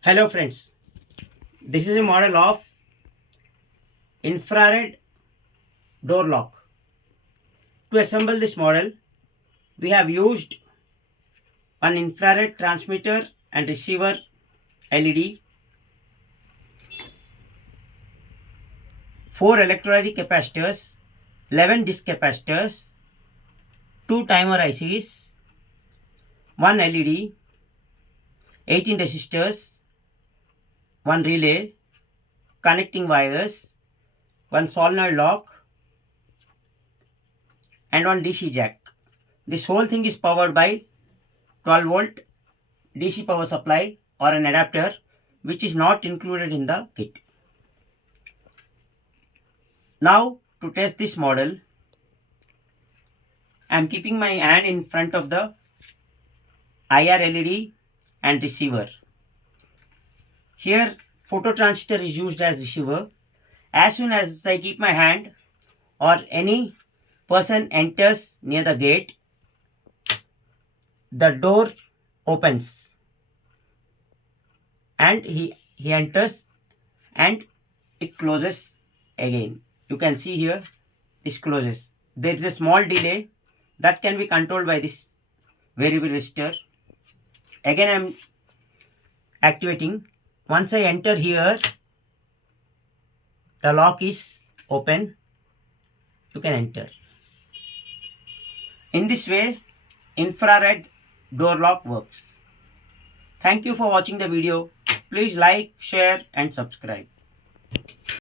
Hello friends, this is a model of infrared door lock. To assemble this model, we have used an infrared transmitter and receiver LED, 4 electrolytic capacitors, 11 disk capacitors, 2 timer ICs, 1 LED, 18 resistors, 1 relay, connecting wires, 1 solenoid lock and 1 DC jack. This whole thing is powered by 12 volt DC power supply or an adapter which is not included in the kit. Now to test this model, I am keeping my hand in front of the IR LED and receiver. Here phototransistor is used as receiver. As soon as I keep my hand or any person enters near the gate, the door opens and he enters and it closes again. You can see here this closes. There is a small delay that can be controlled by this variable resistor. Again I am activating. Once I enter here, the lock is open. You can enter. In this way, infrared door lock works. Thank you for watching the video. Please like, share and subscribe.